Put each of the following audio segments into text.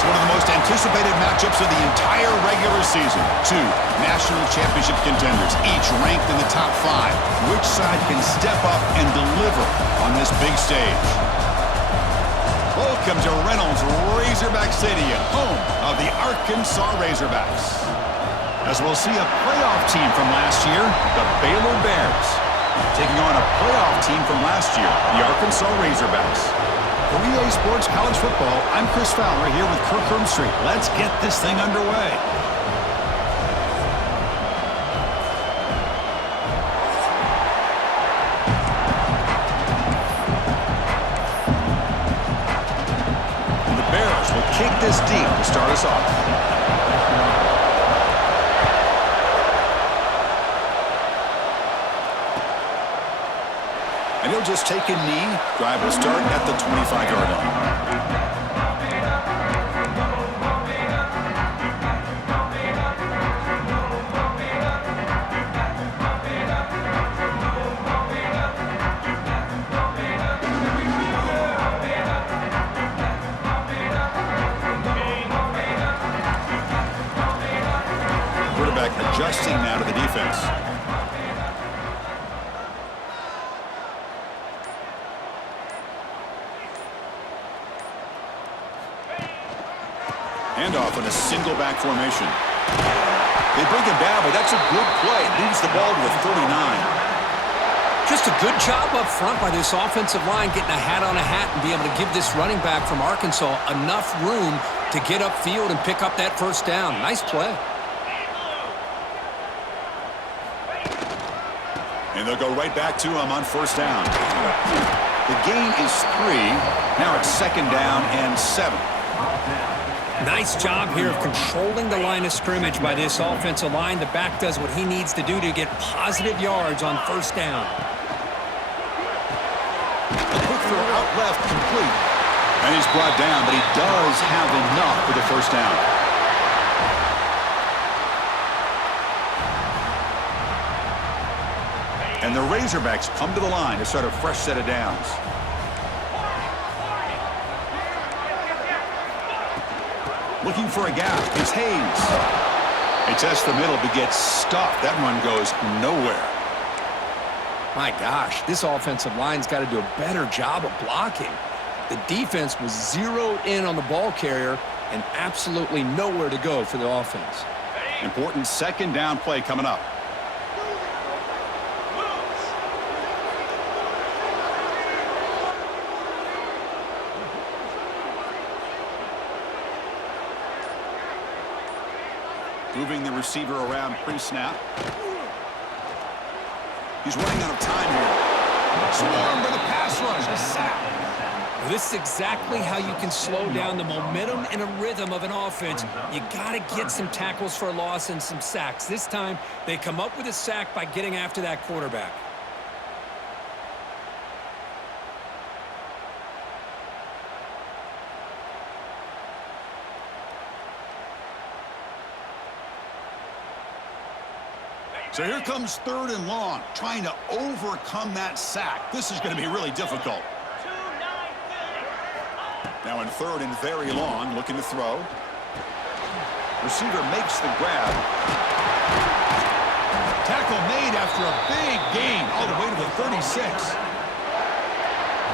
Next, one of the most anticipated matchups of the entire regular season. Two national championship contenders, each ranked in the top 5. Which side can step up and deliver on this big stage? Welcome to Reynolds Razorback Stadium, home of the Arkansas Razorbacks. As we'll see a playoff team from last year, the Baylor Bears, taking on a playoff team from last year, the Arkansas Razorbacks. For EA Sports College Football, I'm Chris Fowler here with Kirk Street. Let's get this thing underway. And the Bears will kick this deep to start us off. And he'll just take a knee. Drive will start at the 25-yard line. Quarterback adjusting now to the defense. Handoff in a single back formation. They bring him down, but that's a good play. Leads the ball to the 39. Just a good job up front by this offensive line, getting a hat on a hat and be able to give this running back from Arkansas enough room to get upfield and pick up that first down. Nice play. And they'll go right back to him on first down. The gain is 3. Now it's second down and 7. Nice job here of controlling the line of scrimmage by this offensive line. The back does what he needs to do to get positive yards on first down. A quick throw out left, complete. And he's brought down, but he does have enough for the first down. And the Razorbacks come to the line to start a fresh set of downs. Looking for a gap. It's Hayes. He tests the middle but gets stuffed. That run goes nowhere. My gosh, this offensive line's got to do a better job of blocking. The defense was zeroed in on the ball carrier and absolutely nowhere to go for the offense. Important second down play coming up. Moving the receiver around pre-snap. He's running out of time here. Swarmed by the pass rush. A sack. This is exactly how you can slow down the momentum and a rhythm of an offense. You got to get some tackles for a loss and some sacks. This time, they come up with a sack by getting after that quarterback. So here comes third and long, trying to overcome that sack. This is going to be really difficult. Now in third and very long, looking to throw. Receiver makes the grab. Tackle made after a big gain, all the way to the 36.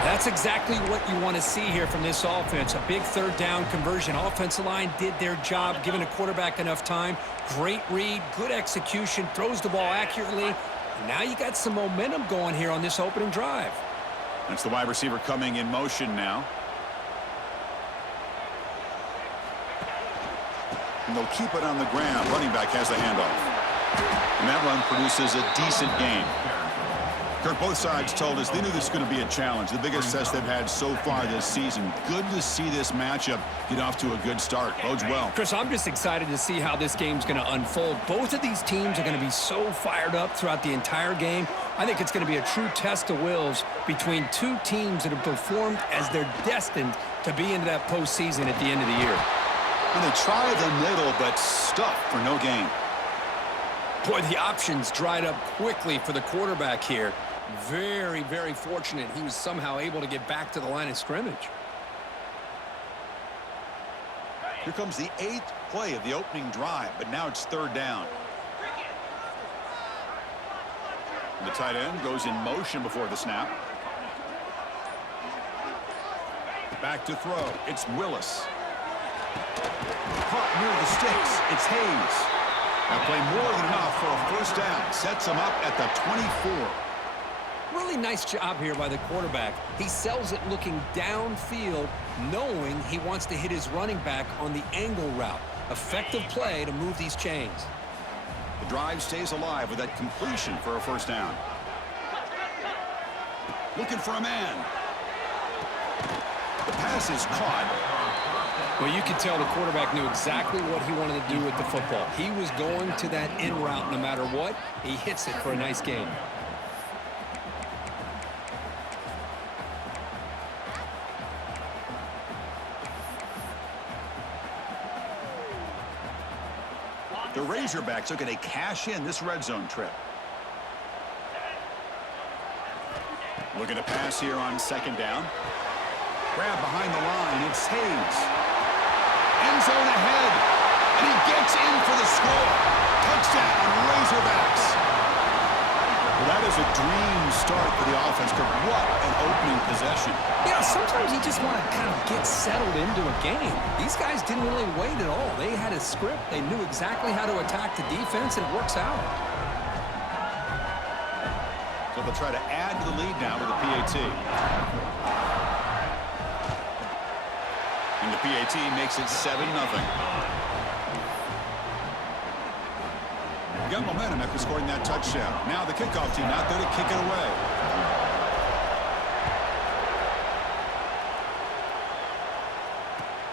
That's exactly what you want to see here from this offense. A big third down conversion. Offensive line did their job, giving a quarterback enough time. Great read, good execution, throws the ball accurately. And now you got some momentum going here on this opening drive. That's the wide receiver coming in motion now. And they'll keep it on the ground. Running back has the handoff. And that run produces a decent gain. Kirk, both sides told us they knew this was going to be a challenge. The biggest test they've had so far this season. Good to see this matchup get off to a good start. Bodes well. Chris, I'm just excited to see how this game's going to unfold. Both of these teams are going to be so fired up throughout the entire game. I think it's going to be a true test of wills between two teams that have performed as they're destined to be into that postseason at the end of the year. And they try the middle, but stuff for no gain. Boy, the options dried up quickly for the quarterback here. Very, very fortunate he was somehow able to get back to the line of scrimmage. Here comes the 8th play of the opening drive, but now it's 3rd down. The tight end goes in motion before the snap. Back to throw. It's Willis. Caught near the sticks. It's Hayes. That play more than enough for a 1st down. Sets him up at the 24. Really nice job here by the quarterback. He sells it looking downfield, knowing he wants to hit his running back on the angle route. Effective play to move these chains. The drive stays alive with that completion for a 1st down. Looking for a man. The pass is caught. Well, you could tell the quarterback knew exactly what he wanted to do with the football. He was going to that in route no matter what. He hits it for a nice gain. The Razorbacks are going to cash in this red zone trip. Looking to pass here on 2nd down. Grab behind the line. It's Hayes. End zone ahead. And he gets in for the score. Touchdown, Razorbacks. Well, that is a dream start for the offense, but what an opening possession. Yeah, sometimes you just want to kind of get settled into a game. These guys didn't really wait at all. They had a script. They knew exactly how to attack the defense, and it works out. So they'll try to add to the lead now with the PAT. And the PAT makes it 7-0. Got momentum after scoring that touchdown. Now the kickoff team out there to kick it away.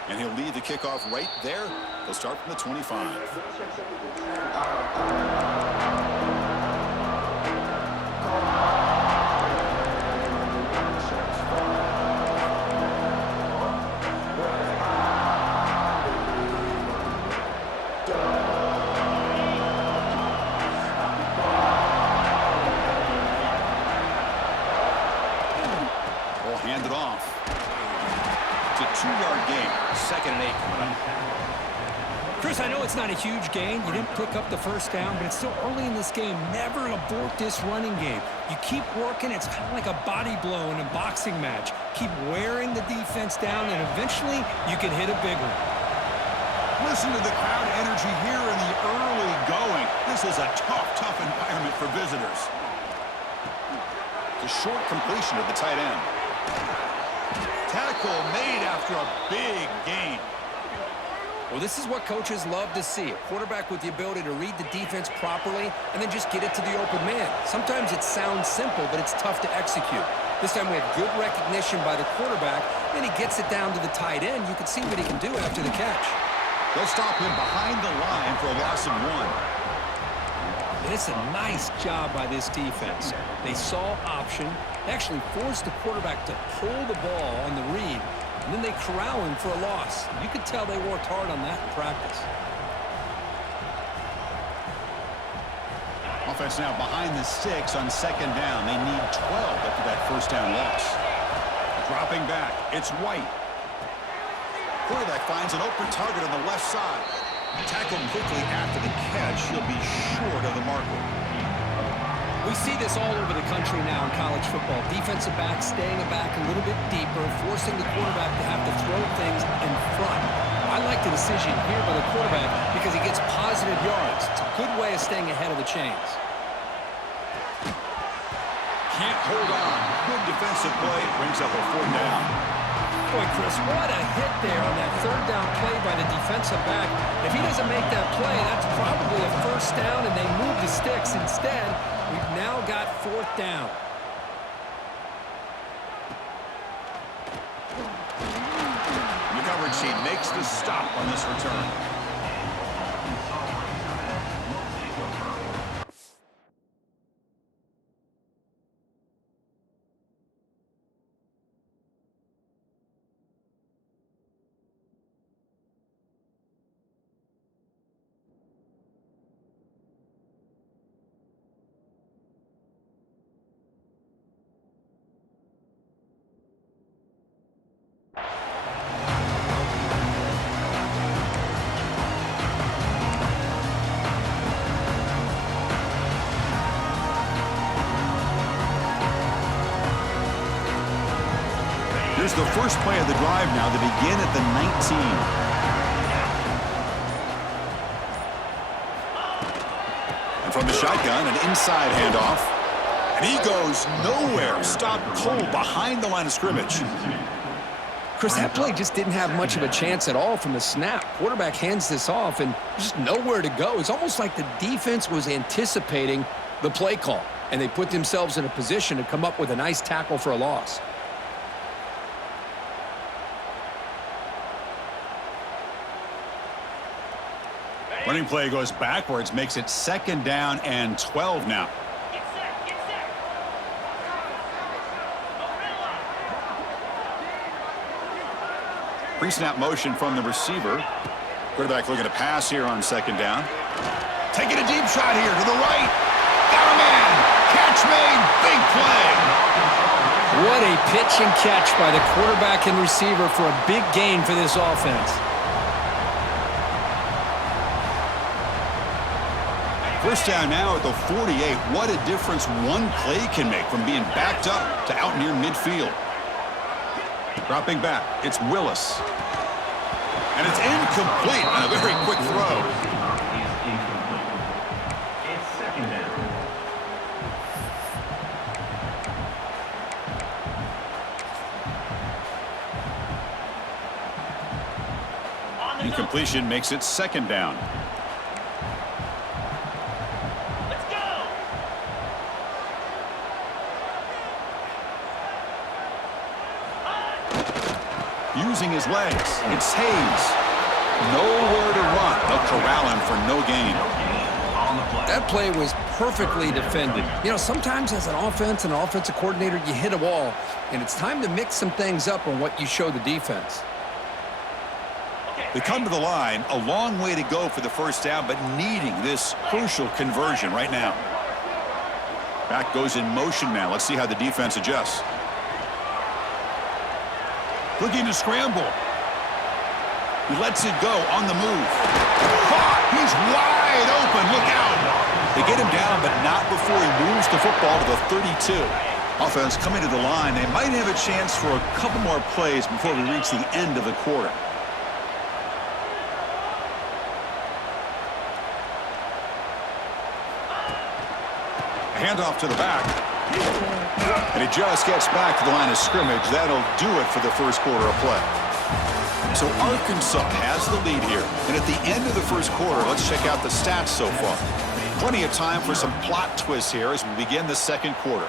And he'll lead the kickoff right there. They'll start from the 25. Hand it off. It's a 2-yard gain. 2nd and 8 coming up. Chris, I know it's not a huge gain. You didn't pick up the 1st down, but it's still early in this game. Never abort this running game. You keep working. It's kind of like a body blow in a boxing match. Keep wearing the defense down, and eventually you can hit a big one. Listen to the crowd energy here in the early going. This is a tough environment for visitors. It's a short completion to the tight end. Tackle made after a big gain. Well, this is what coaches love to see. A quarterback with the ability to read the defense properly and then just get it to the open man. Sometimes it sounds simple, but it's tough to execute. This time we had good recognition by the quarterback, and he gets it down to the tight end. You can see what he can do after the catch. They'll stop him behind the line for a loss of 1. And it's a nice job by this defense. They saw option. They actually forced the quarterback to pull the ball on the read, and then they corral him for a loss. You could tell they worked hard on that in practice. Offense now behind the 6 on 2nd down. They need 12 after that 1st down loss. Dropping back, it's White. Quarterback finds an open target on the left side. Tackled quickly after the catch. He'll be short of the marker. We see this all over the country now in college football. Defensive backs staying back a little bit deeper, forcing the quarterback to have to throw things in front. I like the decision here by the quarterback because he gets positive yards. It's a good way of staying ahead of the chains. Can't hold on. Good defensive play. Brings up a 4th down. Boy, Chris, what a hit there on that 3rd down play by the defensive back. If he doesn't make that play, that's probably a 1st down, and they move the sticks instead. We've now got 4th down. The coverage sheet makes the stop on this return. Here's the first play of the drive now to begin at the 19. And from the shotgun, an inside handoff. And he goes nowhere. Stopped cold behind the line of scrimmage. Chris, that play just didn't have much of a chance at all from the snap. Quarterback hands this off, and just nowhere to go. It's almost like the defense was anticipating the play call, and they put themselves in a position to come up with a nice tackle for a loss. Running play goes backwards, makes it 2nd down and 12 now. Pre-snap motion from the receiver. Quarterback looking to pass here on 2nd down. Taking a deep shot here to the right. Got a man. Catch made. Big play. What a pitch and catch by the quarterback and receiver for a big gain for this offense. First down now at the 48. What a difference one play can make from being backed up to out near midfield. Dropping back, it's Willis. And it's incomplete on a very quick throw. It's 2nd down. Incompletion makes it 2nd down. Using his legs, it's Hayes. Nowhere to run. They'll corral him for no gain. That play was perfectly defended. You know, sometimes as an offense and an offensive coordinator, you hit a wall, and it's time to mix some things up on what you show the defense. They come to the line, a long way to go for the first down, but needing this crucial conversion right now. Back goes in motion now. Let's see how the defense adjusts. Looking to scramble. He lets it go on the move. Caught! He's wide open. Look out! They get him down, but not before he moves the football to the 32. Offense coming to the line. They might have a chance for a couple more plays before we reach the end of the quarter. Handoff to the back. And he just gets back to the line of scrimmage. That'll do it for the first quarter of play. So Arkansas has the lead here. And at the end of the first quarter, let's check out the stats so far. Plenty of time for some plot twists here as we begin the second quarter.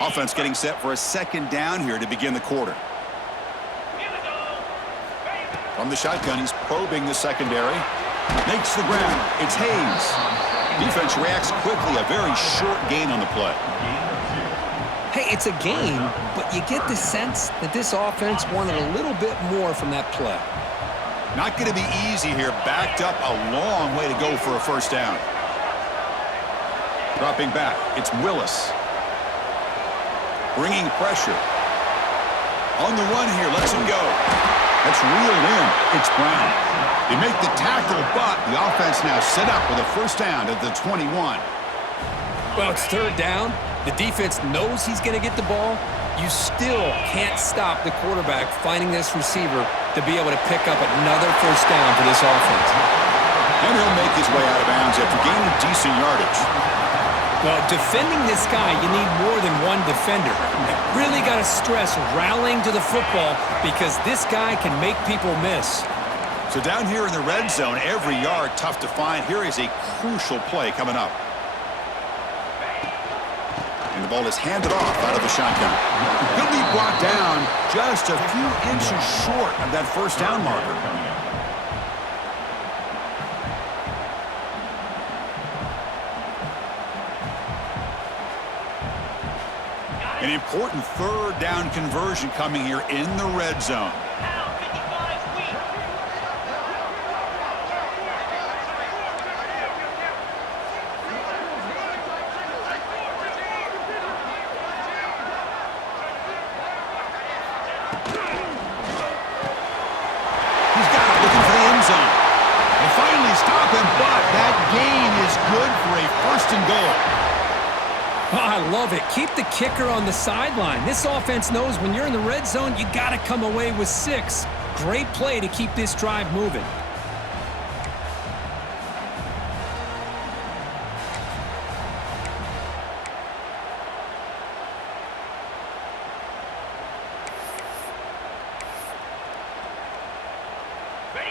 Offense getting set for a 2nd down here to begin the quarter. From the shotgun, he's probing the secondary. Makes the ground. It's Hayes. Defense reacts quickly. A very short gain on the play. Hey, it's a gain, but you get the sense that this offense wanted a little bit more from that play. Not going to be easy here. Backed up a long way to go for a first down. Dropping back. It's Willis. Bringing pressure. On the run here. Lets him go. That's reeled in. It's Brown. They make the tackle, but the offense now set up with a first down at the 21. Well, it's 3rd down. The defense knows he's going to get the ball. You still can't stop the quarterback finding this receiver to be able to pick up another first down for this offense. And he'll make his way out of bounds after gaining decent yardage. Well, defending this guy, you need more than one defender. You really got to stress rallying to the football because this guy can make people miss. So down here in the red zone, every yard tough to find. Here is a crucial play coming up. And the ball is handed off out of the shotgun. He'll be brought down just a few inches short of that first down marker. An important 3rd down conversion coming here in the red zone. He's got it, looking for the end zone. And finally stops first and goal. Oh, I love it. Keep the kicker on the sideline. This offense knows when you're in the red zone, you got to come away with 6. Great play to keep this drive moving.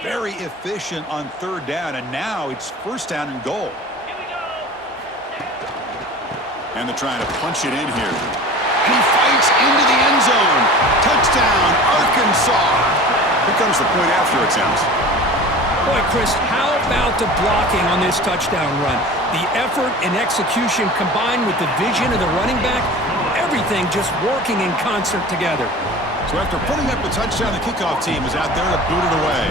Very efficient on third down, and now it's first down and goal. And they're trying to punch it in here. And he fights into the end zone. Touchdown, Arkansas. Here comes the point after attempt. Boy, Chris, how about the blocking on this touchdown run? The effort and execution combined with the vision of the running back, everything just working in concert together. So after putting up the touchdown, the kickoff team is out there to boot it away.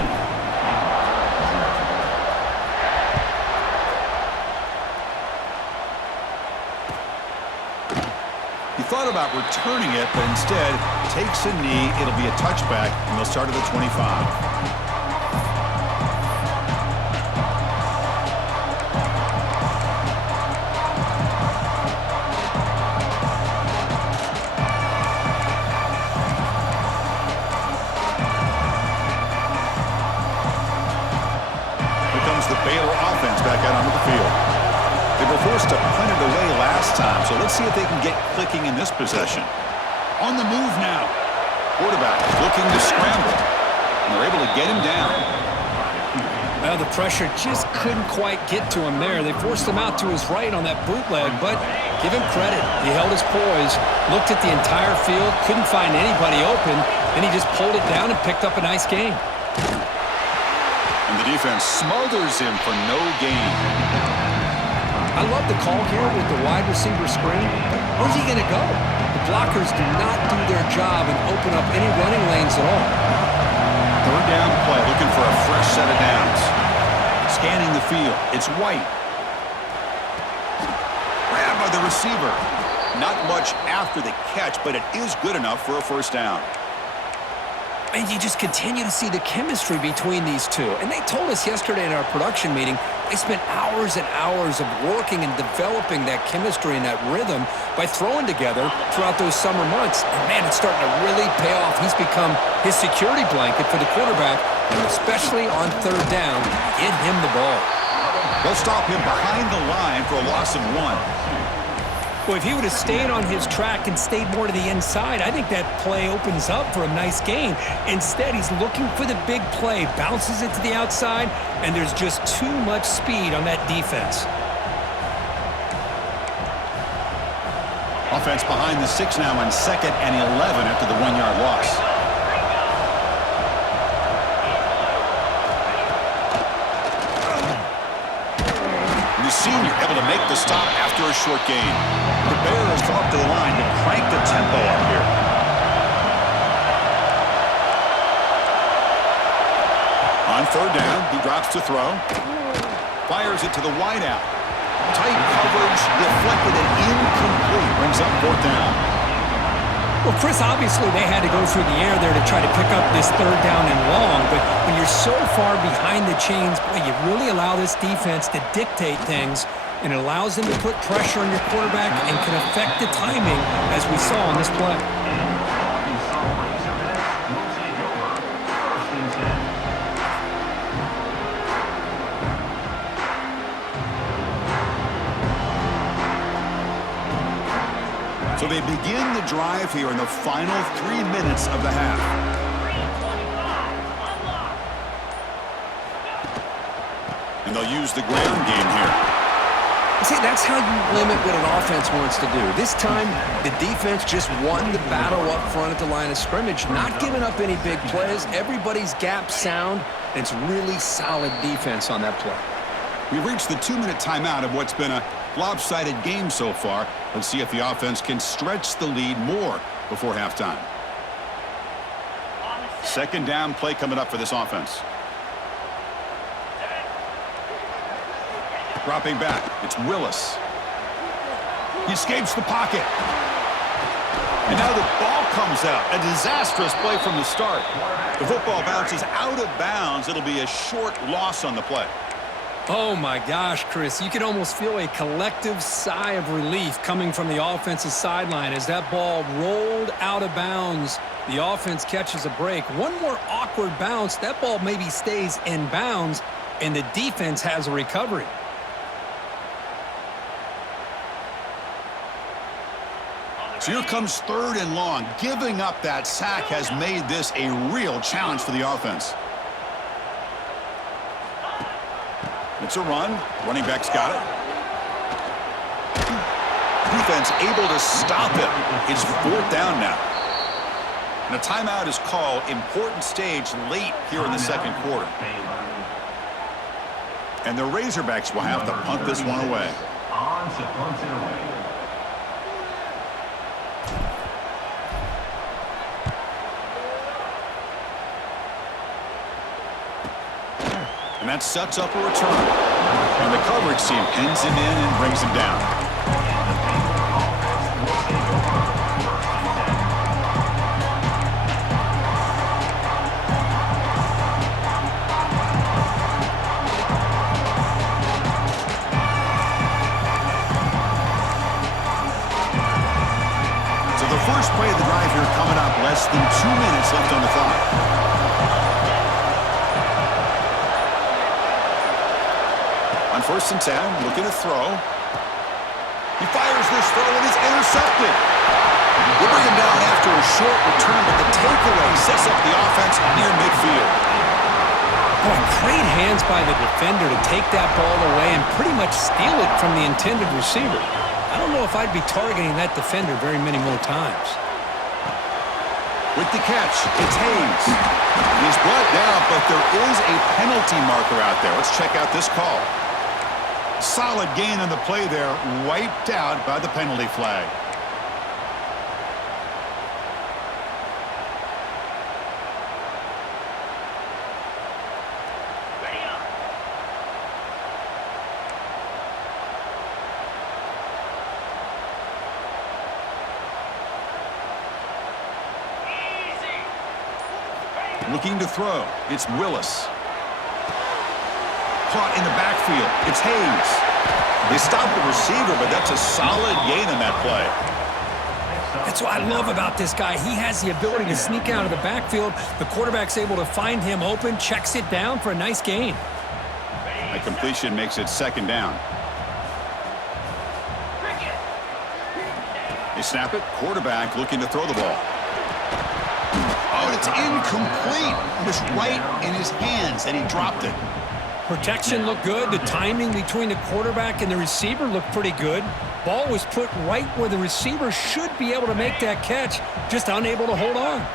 Thought about returning it, but instead takes a knee. It'll be a touchback, and they'll start at the 25. Here comes the Baylor offense back out onto the field. They were forced to punt it away last time, so let's see if they can get clicking in this possession. On the move now. Quarterback looking to scramble. And they're able to get him down. Well, the pressure just couldn't quite get to him there. They forced him out to his right on that bootleg, but give him credit. He held his poise, looked at the entire field, couldn't find anybody open, then he just pulled it down and picked up a nice gain. And the defense smothers him for no gain. I love the call here with the wide receiver screen. Where's he going to go? The blockers do not do their job and open up any running lanes at all. Third down play, looking for a fresh set of downs. Scanning the field. It's White. Grabbed by the receiver. Not much after the catch, but it is good enough for a first down. And you just continue to see the chemistry between these two. And they told us yesterday in our production meeting, they spent hours and hours of working and developing that chemistry and that rhythm by throwing together throughout those summer months. And, man, it's starting to really pay off. He's become his security blanket for the quarterback, and especially on third down, get him the ball. They'll stop him behind the line for a loss of 1. Well, if he would have stayed on his track and stayed more to the inside, I think that play opens up for a nice gain. Instead, he's looking for the big play, bounces it to the outside, and there's just too much speed on that defense. Offense behind the 6 now on 2nd and 11 after the 1-yard loss. The senior able to make the stop after a short gain. The Bears come up to the line to crank the tempo up here. On third down, he drops to throw. Fires it to the wideout. Tight coverage, deflected and incomplete. Brings up 4th down. Well, Chris, obviously they had to go through the air there to try to pick up this third down and long, but when you're so far behind the chains, boy, you really allow this defense to dictate things, and it allows them to put pressure on your quarterback and can affect the timing, as we saw on this play. So they begin the drive here in the final 3 minutes of the half. And they'll use the ground game here. See, that's how you limit what an offense wants to do. This time, the defense just won the battle up front at the line of scrimmage, not giving up any big plays. Everybody's gap sound, and it's really solid defense on that play. We've reached the 2-minute timeout of what's been a lopsided game so far. Let's see if the offense can stretch the lead more before halftime. 2nd down play coming up for this offense. Dropping back, it's Willis. He escapes the pocket. And now the ball comes out. A disastrous play from the start. The football bounces out of bounds. It'll be a short loss on the play. Oh, my gosh, Chris. You can almost feel a collective sigh of relief coming from the offensive sideline as that ball rolled out of bounds. The offense catches a break. One more awkward bounce. That ball maybe stays in bounds, and the defense has a recovery. So here comes 3rd and long. Giving up that sack has made this a real challenge for the offense. It's a run. Running back's got it. Defense able to stop him. It's 4th down now. And a timeout is called. Important stage late here in the second quarter. And the Razorbacks will have to punt this one away. On to punt it away. And that sets up a return. And the coverage team pins him in and brings him down. So the first play of the drive here coming up. Less than 2 minutes left on the clock. On 1st and 10, looking to throw. He fires this throw and it's intercepted. We'll bring him down after a short return, but the takeaway sets up the offense near midfield. Boy, great hands by the defender to take that ball away and pretty much steal it from the intended receiver. I don't know if I'd be targeting that defender very many more times. With the catch, it's Hayes. He's brought down, but there is a penalty marker out there. Let's check out this call. Solid gain on the play there, wiped out by the penalty flag. Looking to throw, it's Willis. Caught in the backfield, it's Hayes. They stopped the receiver, but that's a solid gain on that play. That's what I love about this guy. He has the ability to sneak out of the backfield. The quarterback's able to find him open, checks it down for a nice gain. A completion makes it 2nd down. They snap it, quarterback looking to throw the ball. Oh, it's incomplete. It was right in his hands, and he dropped it. Protection looked good. The timing between the quarterback and the receiver looked pretty good. Ball was put right where the receiver should be able to make that catch, just unable to hold on.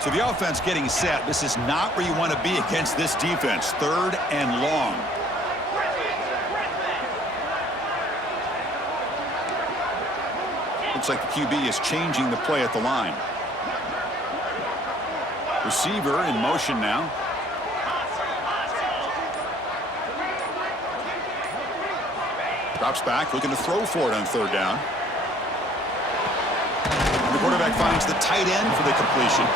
So the offense getting set. This is not where you want to be against this defense. 3rd and long. Looks like the QB is changing the play at the line. Receiver in motion now. Drops back, looking to throw for it on 3rd down. And the quarterback finds the tight end for the completion.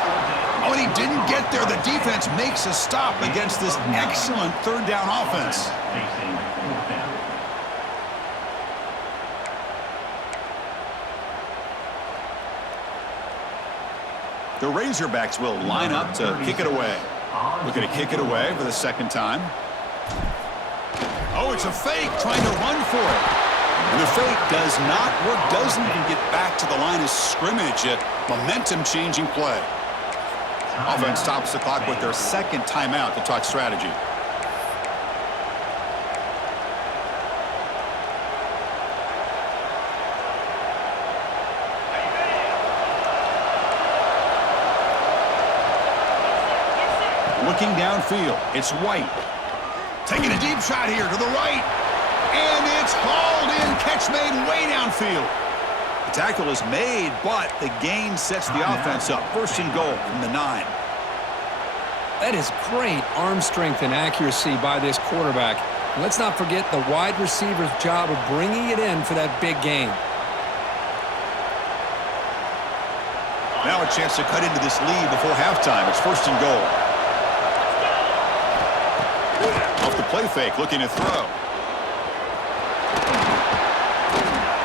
Oh, and he didn't get there. The defense makes a stop against this excellent 3rd down offense. The Razorbacks will line up to kick it away. Looking to kick it away for the 2nd time. Oh, it's a fake, trying to run for it. And the fake does not work, doesn't even get back to the line of scrimmage. A momentum-changing play. Offense stops the clock with their 2nd timeout to talk strategy. Looking downfield, it's White. Taking a deep shot here to the right. And it's hauled in. Catch made way downfield. The tackle is made, but the gain sets the offense up. 1st and goal from the 9. That is great arm strength and accuracy by this quarterback. And let's not forget the wide receiver's job of bringing it in for that big gain. Now a chance to cut into this lead before halftime. It's 1st and goal. Off the play fake, looking to throw.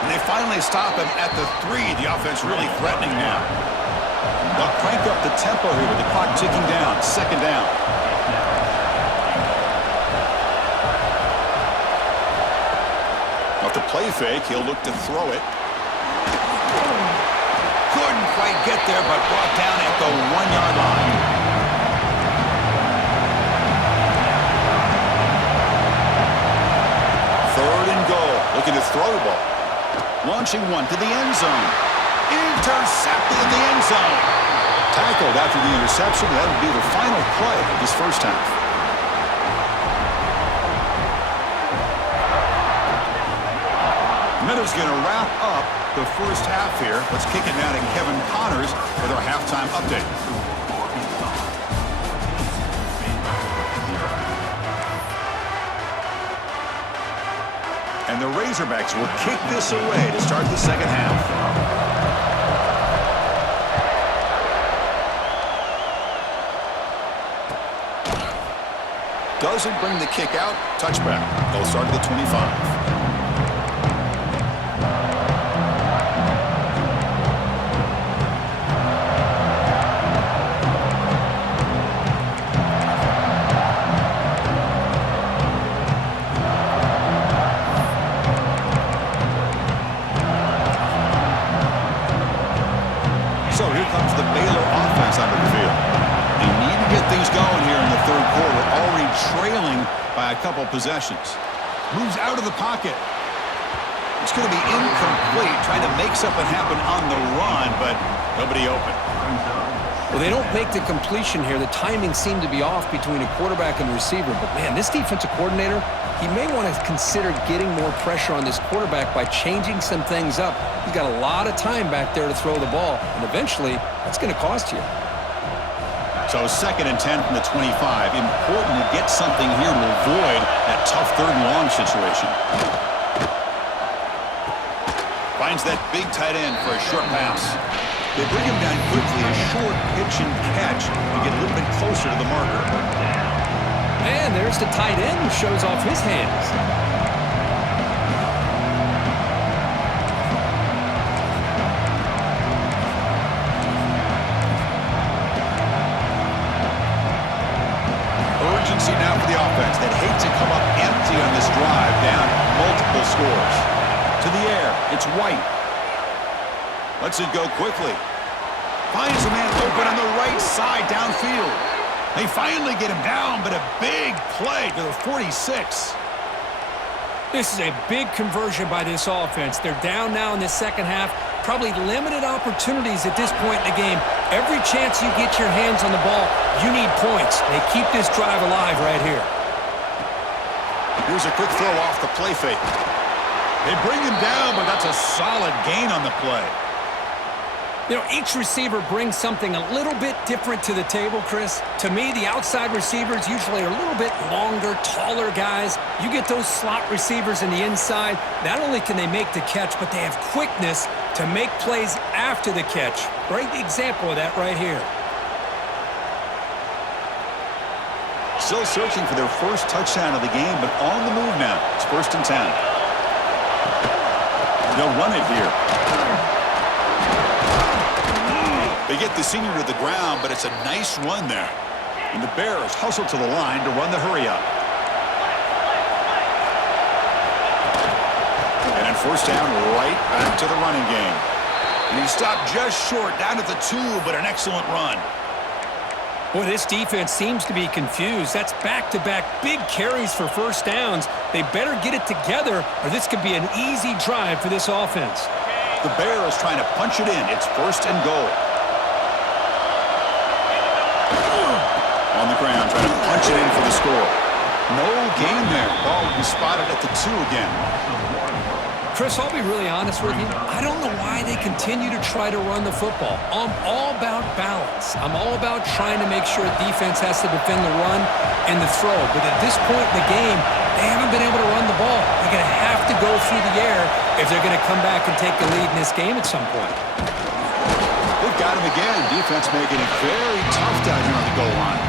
And they finally stop him at the 3. The offense really threatening now. They'll crank up the tempo here with the clock ticking down. 2nd down. Off the play fake, he'll look to throw it. Couldn't quite get there, but brought down at the 1-yard line. Third and goal. Looking to throw the ball. Launching one to the end zone. Intercepted in the end zone. Tackled after the interception. That would be the final play of this first half. Minutes going to wrap up the first half here. Let's kick it now to Kevin Connors with our halftime update. And the Razorbacks will kick this away to start the second half. Doesn't bring the kick out. Touchback. They'll start at the 25. So here comes the Baylor offense onto the field. They need to get things going here in the third quarter, already trailing by a couple possessions. Moves out of the pocket. It's going to be incomplete, trying to make something happen on the run, but nobody open. Well, they don't make the completion here. The timing seemed to be off between a quarterback and the receiver. But, man, this defensive coordinator, he may want to consider getting more pressure on this quarterback by changing some things up. He's got a lot of time back there to throw the ball, and eventually that's going to cost you. So 2nd and 10 from the 25. Important to get something here to avoid that tough 3rd and long situation. Finds that big tight end for a short pass. They bring him down quickly, a short pitch and catch to get a little bit closer to the marker. And there's the tight end who shows off his hands. Urgency now for the offense that hate to come up empty on this drive, down multiple scores. To the air, it's White. Lets it go quickly. Finds a man open on the right side downfield. They finally get him down, but a big play to the 46. This is a big conversion by this offense. They're down now in the second half. Probably limited opportunities at this point in the game. Every chance you get your hands on the ball, you need points. They keep this drive alive right here. Here's a quick throw off the play fake. They bring him down, but that's a solid gain on the play. You know, each receiver brings something a little bit different to the table, Chris. To me, the outside receivers usually are a little bit longer, taller guys. You get those slot receivers in the inside, not only can they make the catch, but they have quickness to make plays after the catch. Great example of that right here. Still searching for their first touchdown of the game, but on the move now. It's 1st and 10. They'll run it here. They get the senior to the ground, but it's a nice run there. And the Bears hustle to the line to run the hurry-up. And in 1st down, right back to the running game. And he stopped just short, down at the 2, but an excellent run. Boy, this defense seems to be confused. That's back-to-back big carries for 1st downs. They better get it together, or this could be an easy drive for this offense. The Bears trying to punch it in. It's 1st and goal. On the ground, trying to punch it in for the score. No gain there. Ball will be spotted at the 2 again. Chris, I'll be really honest with you. I don't know why they continue to try to run the football. I'm all about balance. I'm all about trying to make sure defense has to defend the run and the throw. But at this point in the game, they haven't been able to run the ball. They're going to have to go through the air if they're going to come back and take the lead in this game at some point. They've got him again. Defense making it very tough down here on the goal line.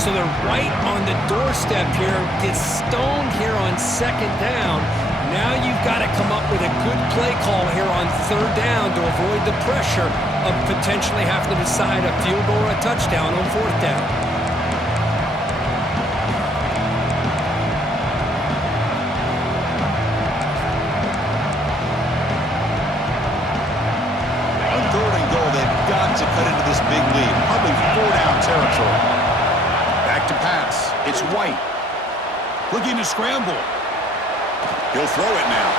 So they're right on the doorstep here. Gets stoned here on second down. Now you've got to come up with a good play call here on third down to avoid the pressure of potentially having to decide a field goal or a touchdown on fourth down. On third and goal, they've got to cut into this big lead. Probably 4-down territory. Back to pass. It's White. Looking to scramble. He'll throw it now.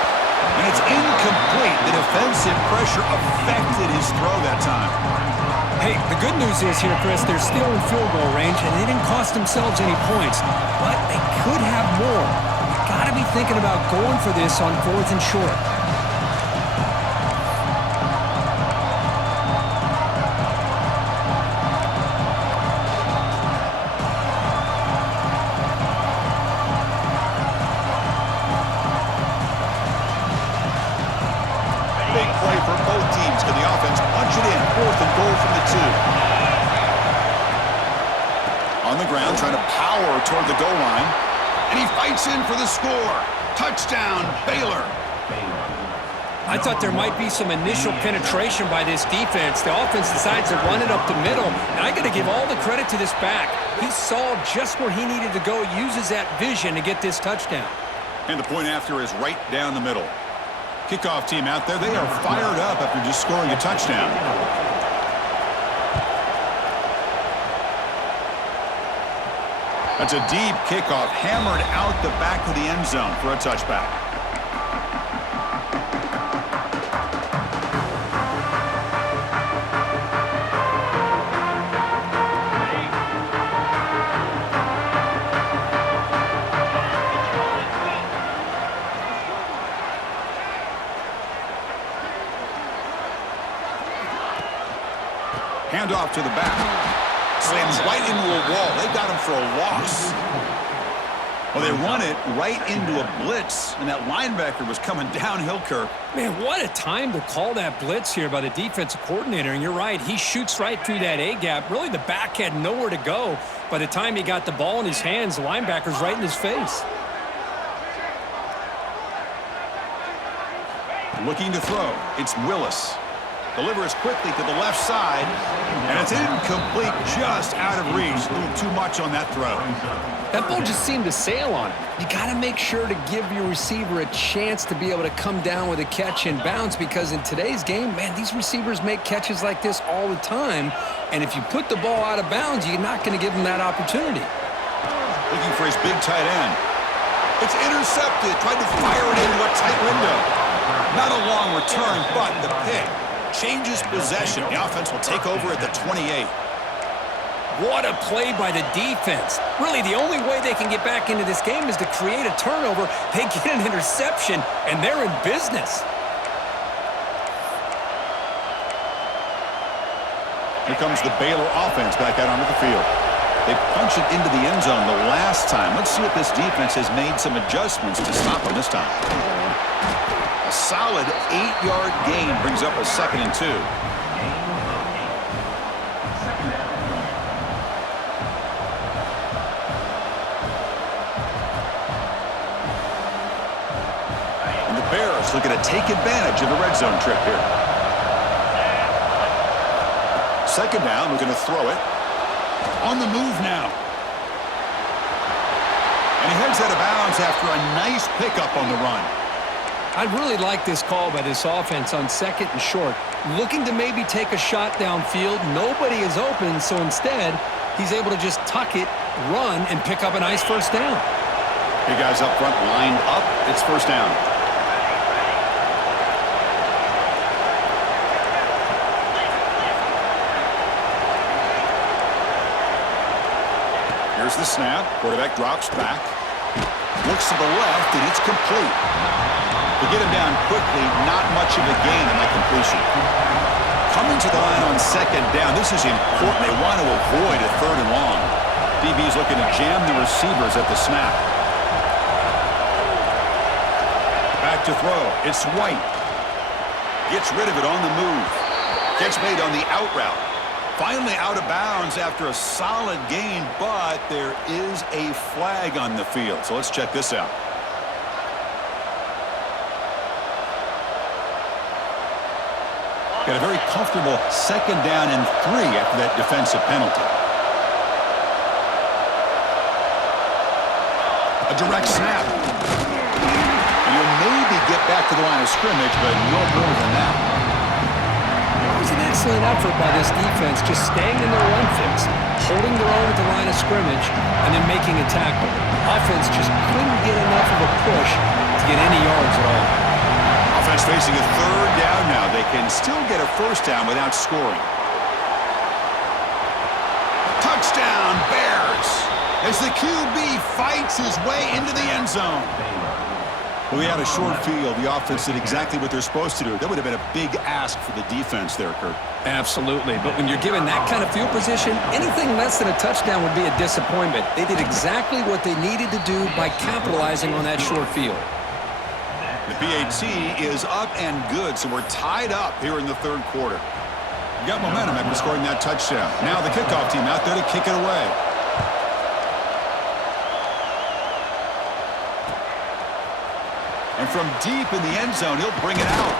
And it's incomplete. The defensive pressure affected his throw that time. Hey, the good news is here, Chris, they're still in field goal range, and they didn't cost themselves any points. But they could have more. You've got to be thinking about going for this on fourth and short. Big play for both teams. Can the offense punch it in? Fourth and goal from the 2. On the ground, trying to power toward the goal line. And he fights in for the score. Touchdown, Baylor. I thought there might be some initial penetration by this defense. The offense decides to run it up the middle, and I got to give all the credit to this back. He saw just where he needed to go, uses that vision to get this touchdown. And the point after is right down the middle. Kickoff team out there, they are fired up after just scoring a touchdown. That's a deep kickoff, hammered out the back of the end zone for a touchback. Handoff to the back. Slams right into a wall. They got him for a loss. Well, they run it right into a blitz, and that linebacker was coming downhill, Kirk. Man, what a time to call that blitz here by the defensive coordinator. And you're right, he shoots right through that A-gap. Really, the back had nowhere to go. By the time he got the ball in his hands, the linebacker's right in his face. Looking to throw. It's Willis. Delivers quickly to the left side, and it's incomplete, just out of reach. A little too much on that throw. That ball just seemed to sail on him. You got to make sure to give your receiver a chance to be able to come down with a catch and bounce, because in today's game, man, these receivers make catches like this all the time, and if you put the ball out of bounds, you're not going to give them that opportunity. Looking for his big tight end. It's intercepted. Tried to fire it into a tight window. Not a long return, but the pick changes possession. The offense will take over at the 28. What a play by the defense. Really, the only way they can get back into this game is to create a turnover. They get an interception, and they're in business. Here comes the Baylor offense back out onto the field. They punch it into the end zone the last time. Let's see if this defense has made some adjustments to stop them this time. A solid 8-yard gain brings up a 2nd and 2. And the Bears looking to take advantage of the red zone trip here. 2nd down, we're going to throw it. On the move now. And he heads out of bounds after a nice pickup on the run. I really like this call by this offense on 2nd and short. Looking to maybe take a shot downfield. Nobody is open, so instead, he's able to just tuck it, run, and pick up a nice first down. Hey, guys up front lined up. It's 1st down. Here's the snap. Quarterback drops back. Looks to the left, and it's complete. To get him down quickly, not much of a gain on that completion. Coming to the line on 2nd down, this is important. They want to avoid a 3rd and long. DB's looking to jam the receivers at the snap. Back to throw. It's White. Gets rid of it on the move. Catch made on the out route. Finally out of bounds after a solid gain, but there is a flag on the field. So let's check this out. Got a very comfortable 2nd down and 3 after that defensive penalty. A direct snap. And you'll maybe get back to the line of scrimmage, but no more than that. It was an excellent effort by this defense, just staying in their run fix, holding their own at the line of scrimmage, and then making a tackle. Offense just couldn't get enough of a push to get any yards at all. Offense facing a 3rd down now. They can still get a 1st down without scoring. Touchdown, Bears! As the QB fights his way into the end zone. Well, we had a short field. The offense did exactly what they're supposed to do. That would have been a big ask for the defense there, Kurt. Absolutely. But when you're given that kind of field position, anything less than a touchdown would be a disappointment. They did exactly what they needed to do by capitalizing on that short field. The PAT is up and good, so we're tied up here in the 3rd quarter. We got momentum after scoring that touchdown. Now the kickoff team out there to kick it away. And from deep in the end zone, he'll bring it out.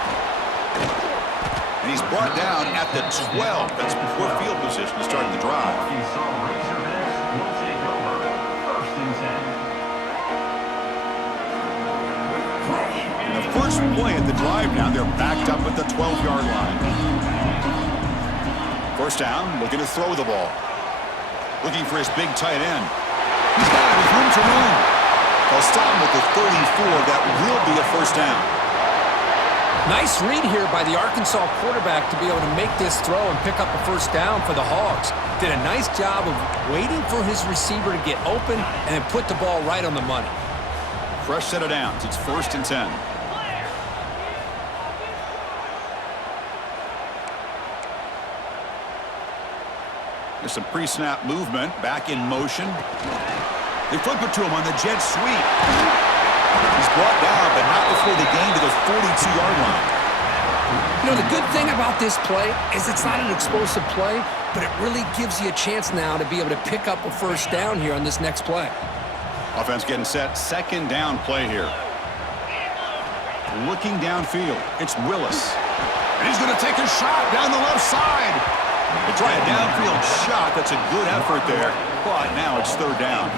And he's brought down at the 12. That's poor field position to start the drive. Arkansas Razorbacks will take over 1st and 10. And the first play of the drive now, they're backed up at the 12-yard line. 1st down, looking to throw the ball. Looking for his big tight end. He's got it with room to run. They'll stop him at the 34. That will be a 1st down. Nice read here by the Arkansas quarterback to be able to make this throw and pick up a 1st down for the Hogs. Did a nice job of waiting for his receiver to get open and then put the ball right on the money. Fresh set of downs. It's 1st and 10. There's some pre-snap movement. Back in motion. They flip it to him on the jet sweep. He's brought down, but not before the gain to the 42-yard line. You know, the good thing about this play is it's not an explosive play, but it really gives you a chance now to be able to pick up a 1st down here on this next play. Offense getting set. 2nd down play here. Looking downfield. It's Willis. And he's going to take a shot down the left side. They try a downfield shot. That's a good effort there. But now it's 3rd down.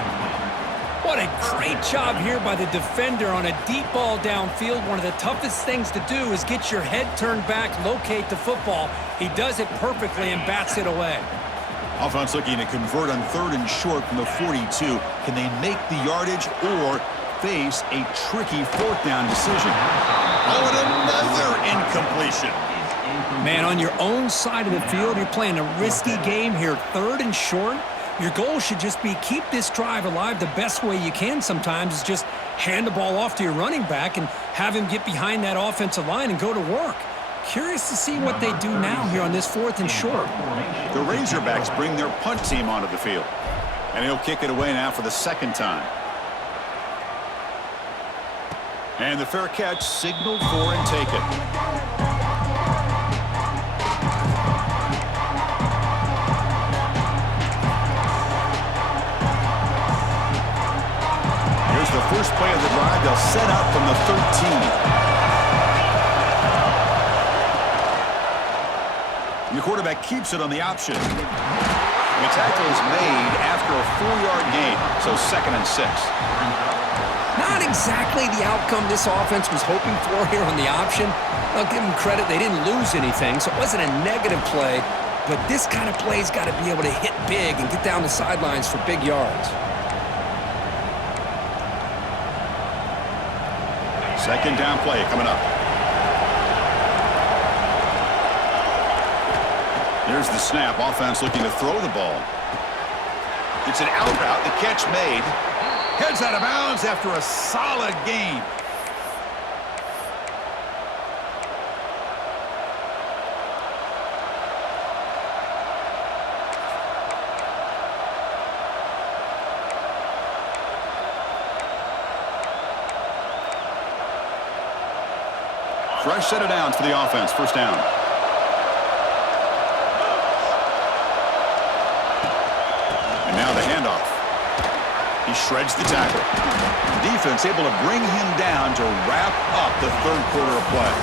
What a great job here by the defender on a deep ball downfield. One of the toughest things to do is get your head turned back, locate the football. He does it perfectly and bats it away. Offense looking to convert on 3rd and short from the 42. Can they make the yardage or face a tricky 4th down decision? Oh, and another incompletion. Man, on your own side of the field, you're playing a risky game here. 3rd and short. Your goal should just be keep this drive alive the best way you can sometimes is just hand the ball off to your running back and have him get behind that offensive line and go to work. Curious to see what they do now here on this 4th and short. The Razorbacks bring their punt team onto the field. And he'll kick it away now for the 2nd time. And the fair catch signaled for and taken. The first play of the drive, they'll set up from the 13. And the quarterback keeps it on the option. The tackle is made after a 4-yard gain, so 2nd and 6. Not exactly the outcome this offense was hoping for here on the option. I'll give them credit, they didn't lose anything, so it wasn't a negative play, but this kind of play's got to be able to hit big and get down the sidelines for big yards. 2nd down play coming up. Here's the snap. Offense looking to throw the ball. It's an out route. The catch made. Heads out of bounds after a solid gain. Fresh set of downs for the offense. 1st down. And now the handoff. He shreds the tackle. Defense able to bring him down to wrap up the third quarter of play.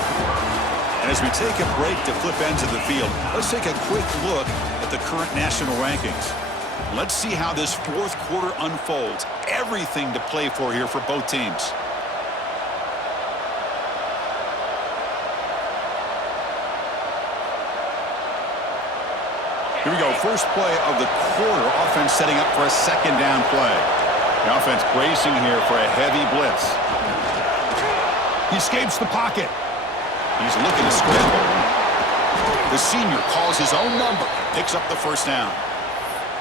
And as we take a break to flip ends of the field, let's take a quick look at the current national rankings. Let's see how this fourth quarter unfolds. Everything to play for here for both teams. Here we go. First play of the quarter. Offense setting up for a second down play. The offense bracing here for a heavy blitz. He escapes the pocket. He's looking to scramble. The senior calls his own number and picks up the first down.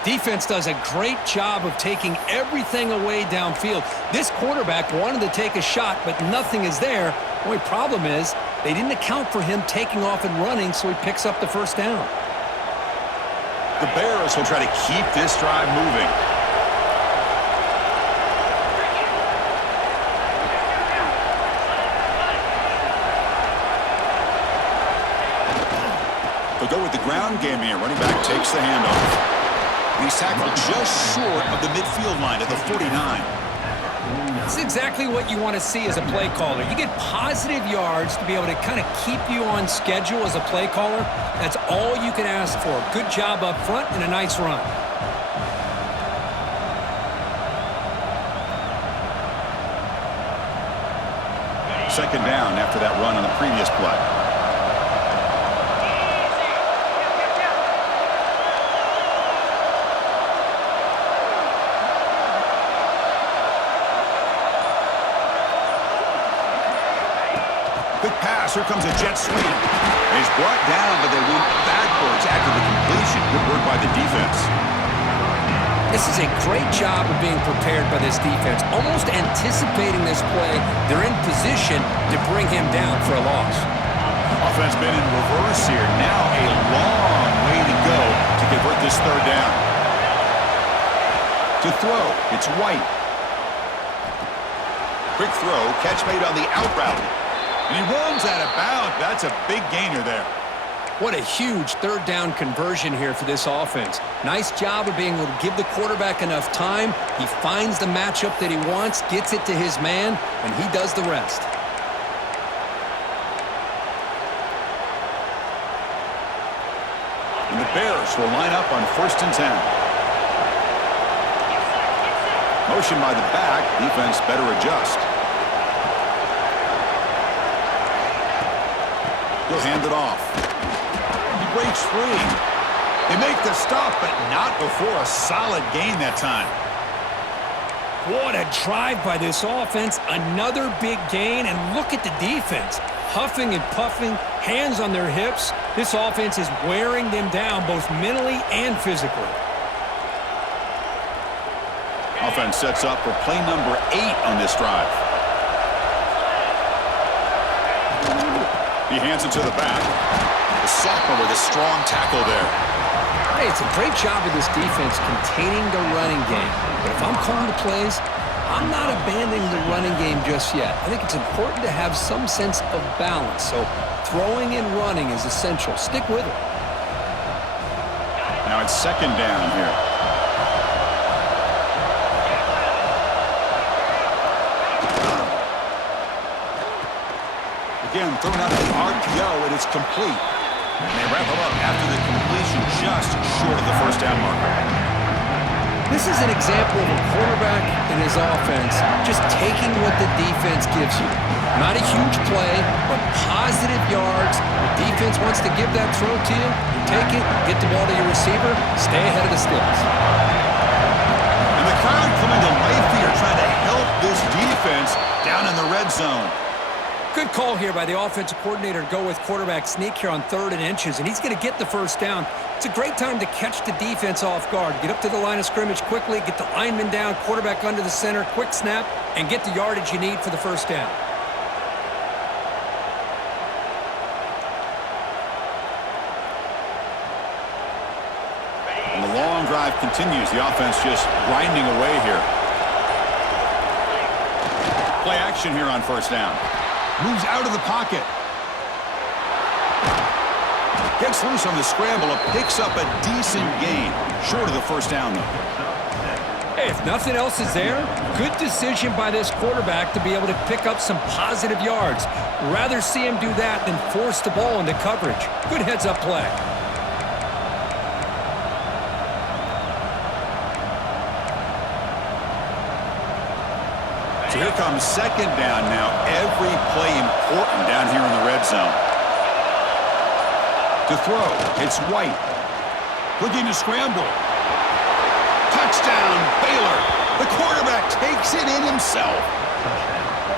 Defense does a great job of taking everything away downfield. This quarterback wanted to take a shot, but nothing is there. The only problem is they didn't account for him taking off and running, so he picks up the first down. The Bears will try to keep this drive moving. They'll go with the ground game here. Running back takes the handoff. He's tackled just short of the midfield line at the 49. That's exactly what you want to see as a play caller. You get positive yards to be able to kind of keep you on schedule as a play caller. That's all you can ask for. Good job up front and a nice run. Second down after that run on the previous play. Quick pass. Here comes a jet sweep. He's brought down, but they went backwards after the completion. Good work by the defense. This is a great job of being prepared by this defense. Almost anticipating this play, they're in position to bring him down for a loss. Offense been in reverse here. Now a long way to go to convert this third down. To throw, it's White. Quick throw, catch made on the out route. And he runs out of bounds. That's a big gainer there. What a huge third down conversion here for this offense. Nice job of being able to give the quarterback enough time. He finds the matchup that he wants, gets it to his man, and he does the rest. And the Bears will line up on 1st and 10. Motion by the back. Defense better adjust. He'll hand it off. He breaks free. They make the stop, but not before a solid gain that time. What a drive by this offense. Another big gain, and look at the defense. Huffing and puffing, hands on their hips. This offense is wearing them down both mentally and physically. Offense sets up for play number 8 on this drive. He hands it to the back. The sophomore with a strong tackle there. Hey, it's a great job of this defense containing the running game. But if I'm calling the plays, I'm not abandoning the running game just yet. I think it's important to have some sense of balance. So throwing and running is essential. Stick with it. Now it's second down here. Again, thrown out the RPO, and it's complete. And they wrap him up after the completion just short of the first down marker. This is an example of a quarterback and his offense just taking what the defense gives you. Not a huge play, but positive yards. The defense wants to give that throw to you. You take it, get the ball to your receiver, stay ahead of the sticks. And the crowd coming to life here, trying to help this defense down in the red zone. Good call here by the offensive coordinator to go with quarterback sneak here on 3rd and inches, and he's going to get the first down. It's a great time to catch the defense off guard. Get up to the line of scrimmage quickly, get the lineman down, quarterback under the center, quick snap, and get the yardage you need for the first down. And the long drive continues. The offense just grinding away here. Play action here on first down. Moves out of the pocket. Gets loose on the scramble, picks up a decent gain. Short of the first down, though. Hey, if nothing else is there, good decision by this quarterback to be able to pick up some positive yards. Rather see him do that than force the ball into coverage. Good heads-up play. So here comes second down now. Every play important down here in the red zone. To throw, it's White. Looking to scramble. Touchdown, Baylor. The quarterback takes it in himself.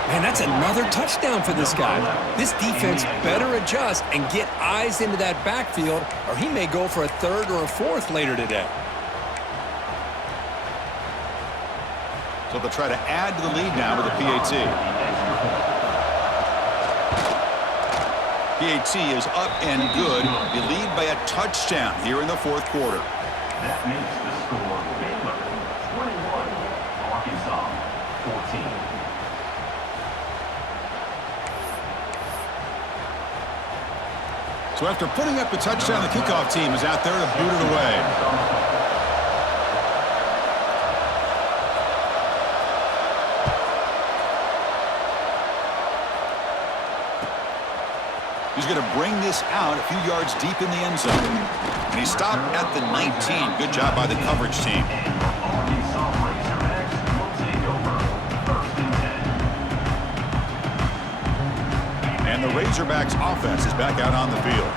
Man, that's another touchdown for this guy. This defense better adjust and get eyes into that backfield, or he may go for a third or a fourth later today. So they'll try to add to the lead now with a PAT. PAT is up and good. You lead by a touchdown here in the fourth quarter. That makes the score Baylor 21, Arkansas 14. So after putting up the touchdown, the kickoff team is out there to boot it away. He's going to bring this out a few yards deep in the end zone. And he stopped at the 19. Good job by the coverage team. Arkansas Razorbacks will take over first and 10. And the Razorbacks offense is back out on the field.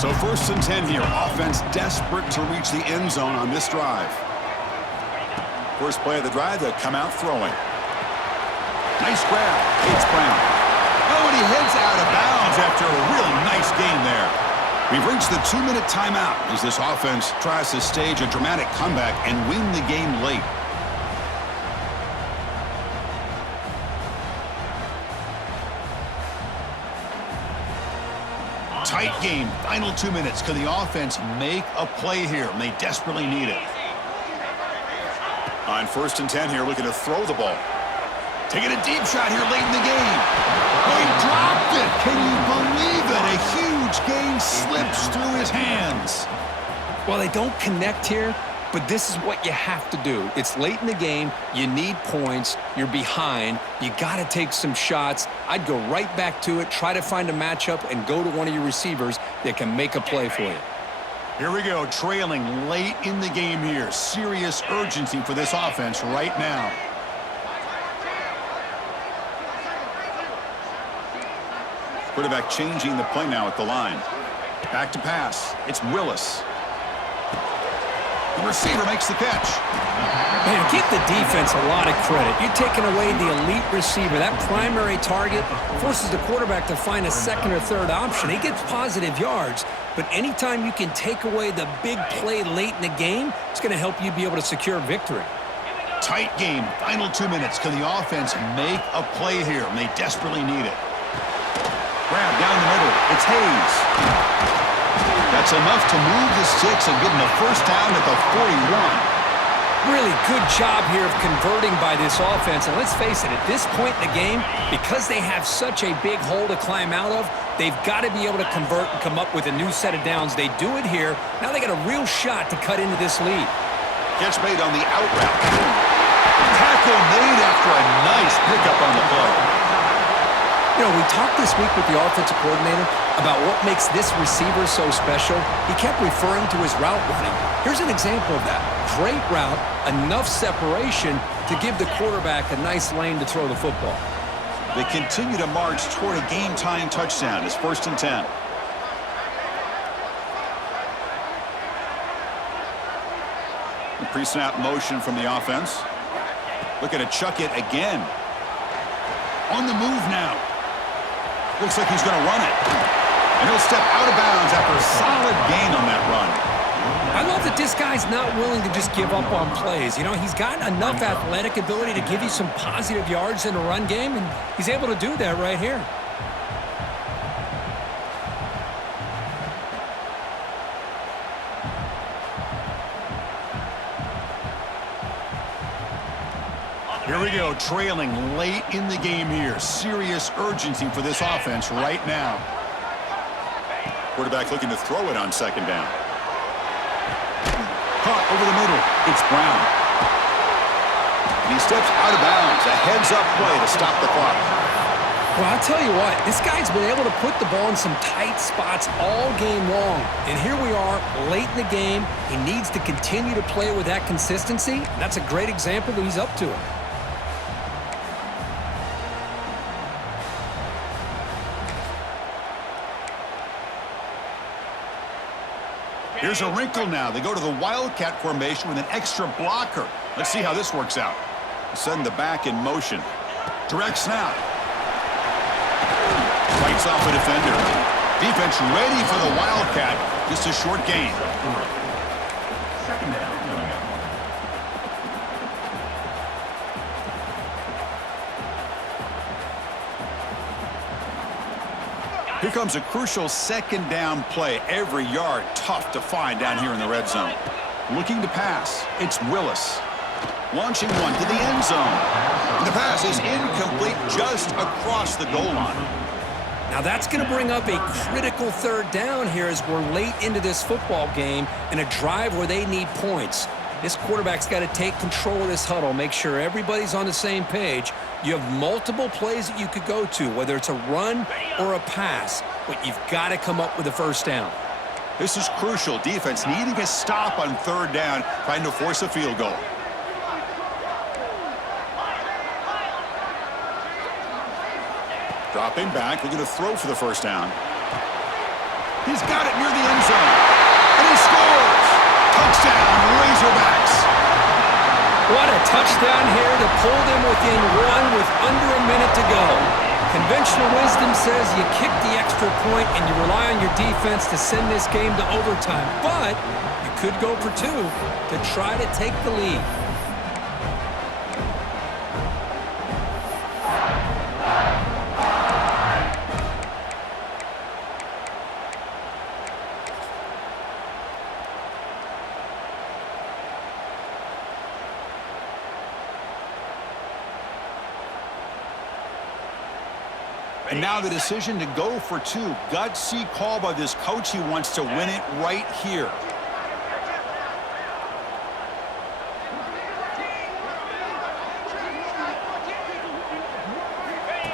So first and 10 here. Offense desperate to reach the end zone on this drive. First play of the drive, they'll come out throwing. Nice grab. It's Brown. Oh, and he heads out of bounds after a really nice game there. We've reached the 2-minute timeout as this offense tries to stage a dramatic comeback and win the game late. Tight game, final 2 minutes. Can the offense make a play here? And they desperately need it. On first and 10 here, looking to throw the ball. Taking a deep shot here late in the game. Oh, he dropped it. Can you believe it? A huge gain slips through his hands. Well, they don't connect here, but this is what you have to do. It's late in the game. You need points. You're behind. You got to take some shots. I'd go right back to it, try to find a matchup, and go to one of your receivers that can make a play for you. Here we go, trailing late in the game here. Serious urgency for this offense right now. Quarterback changing the play now at the line. Back to pass. It's Willis. The receiver makes the catch. Man, give the defense a lot of credit. You're taking away the elite receiver. That primary target forces the quarterback to find a second or third option. He gets positive yards, but anytime you can take away the big play late in the game, it's going to help you be able to secure victory. Tight game. Final 2 minutes. Can the offense make a play here? And they desperately need it. Grab down the middle. It's Hayes. That's enough to move the sticks and give them a first down at the 41. Really good job here of converting by this offense. And let's face it, at this point in the game, because they have such a big hole to climb out of, they've got to be able to convert and come up with a new set of downs. They do it here. Now they got a real shot to cut into this lead. Catch made on the out route. Tackle made after a nice pickup on the play. You know, we talked this week with the offensive coordinator about what makes this receiver so special. He kept referring to his route running. Here's an example of that. Great route, enough separation to give the quarterback a nice lane to throw the football. They continue to march toward a game-tying touchdown. It's first and 10. The pre-snap motion from the offense. Looking to chuck it again. On the move now. Looks like he's going to run it. And he'll step out of bounds after a solid gain on that run. I love that this guy's not willing to just give up on plays. You know, he's got enough athletic ability to give you some positive yards in a run game, and he's able to do that right here. Here we go, trailing late in the game here. Serious urgency for this offense right now. Quarterback looking to throw it on second down. Caught over the middle. It's Brown. And he steps out of bounds. A heads-up play to stop the clock. Well, I'll tell you what, this guy's been able to put the ball in some tight spots all game long. And here we are, late in the game. He needs to continue to play with that consistency. That's a great example that he's up to it. Here's a wrinkle now. They go to the Wildcat formation with an extra blocker. Let's see how this works out. Send the back in motion. Direct snap. Fights off a defender. Defense ready for the Wildcat. Just a short gain. Second down coming up. Here comes a crucial second down play. Every yard tough to find down here in the red zone. Looking to pass. It's Willis. Launching one to the end zone. And the pass is incomplete just across the goal line. Now that's going to bring up a critical third down here as we're late into this football game in a drive where they need points. This quarterback's got to take control of this huddle, make sure everybody's on the same page. You have multiple plays that you could go to, whether it's a run or a pass, but you've got to come up with a first down. This is crucial. Defense needing a stop on third down, trying to force a field goal. Dropping back, looking to throw for the first down. He's got it near the end zone. And he scores! Touchdown, Razorbacks! What a touchdown here to pull them within one with under a minute to go. Conventional wisdom says you kick the extra point and you rely on your defense to send this game to overtime. But you could go for two to try to take the lead. And now the decision to go for two. Gutsy call by this coach. He wants to win it right here.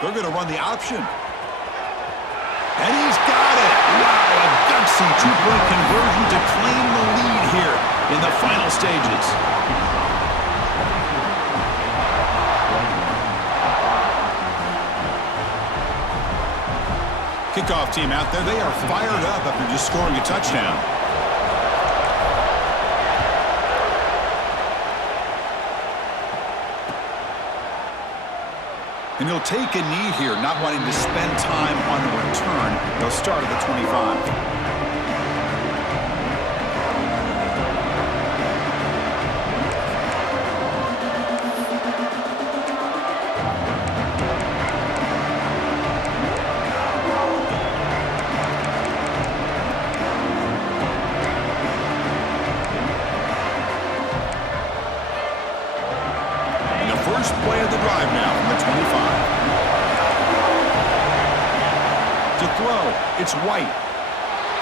They're going to run the option. And he's got it. Wow, a gutsy two-point conversion to claim the lead here in the final stages. Kickoff team out there. They are fired up after just scoring a touchdown. And he'll take a knee here, not wanting to spend time on the return. They'll start at the 25. First play of the drive now from the 25. To throw, it's White.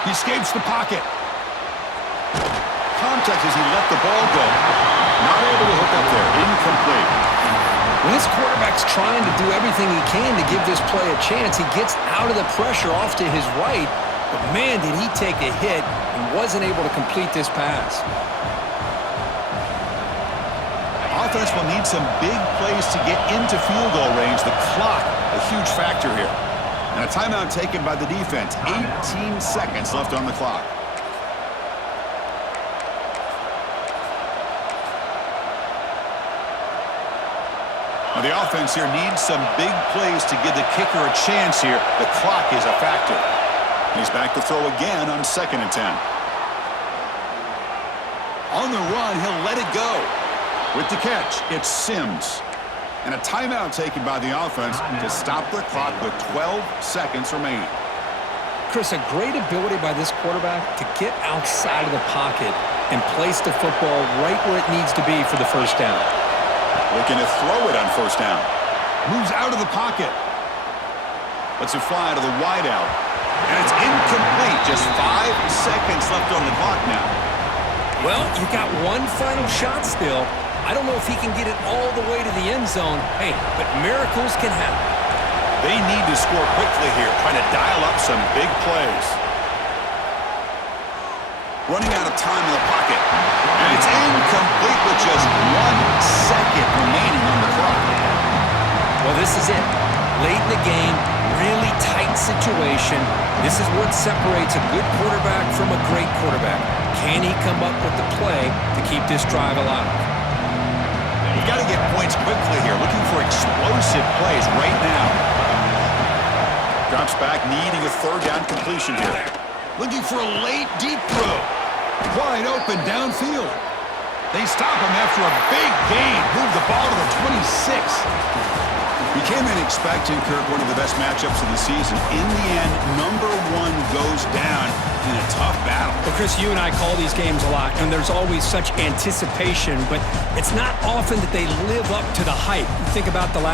He escapes the pocket. Contact as he let the ball go. Not able to hook up there. Incomplete. When this quarterback's trying to do everything he can to give this play a chance, he gets out of the pressure off to his right. But man, did he take a hit and wasn't able to complete this pass. Offense will need some big plays to get into field goal range. The clock, a huge factor here. And a timeout taken by the defense. 18 seconds left on the clock. Now the offense here needs some big plays to give the kicker a chance here. The clock is a factor. And he's back to throw again on 2nd and 10. On the run, he'll let it go. With the catch, it's Sims. And a timeout taken by the offense to stop the clock with 12 seconds remaining. Chris, a great ability by this quarterback to get outside of the pocket and place the football right where it needs to be for the first down. Looking to throw it on first down. Moves out of the pocket. Lets it fly to the wideout. And it's incomplete. Just 5 seconds left on the clock now. Well, you got one final shot still. I don't know if he can get it all the way to the end zone. Hey, but miracles can happen. They need to score quickly here, trying to dial up some big plays. Running out of time in the pocket. And it's incomplete with just 1 second remaining on the clock. Well, this is it. Late in the game, really tight situation. This is what separates a good quarterback from a great quarterback. Can he come up with the play to keep this drive alive? You've got to get points quickly here, looking for explosive plays right now. Drops back, needing a third down completion here. Looking for a late deep throw. Wide open downfield. They stop him after a big gain. Move the ball to the 26. We came in expecting, Kirk, one of the best matchups of the season. In the end, #1 goes down in a tough battle. Well, Chris, you and I call these games a lot, and there's always such anticipation, but it's not often that they live up to the hype. You think about the last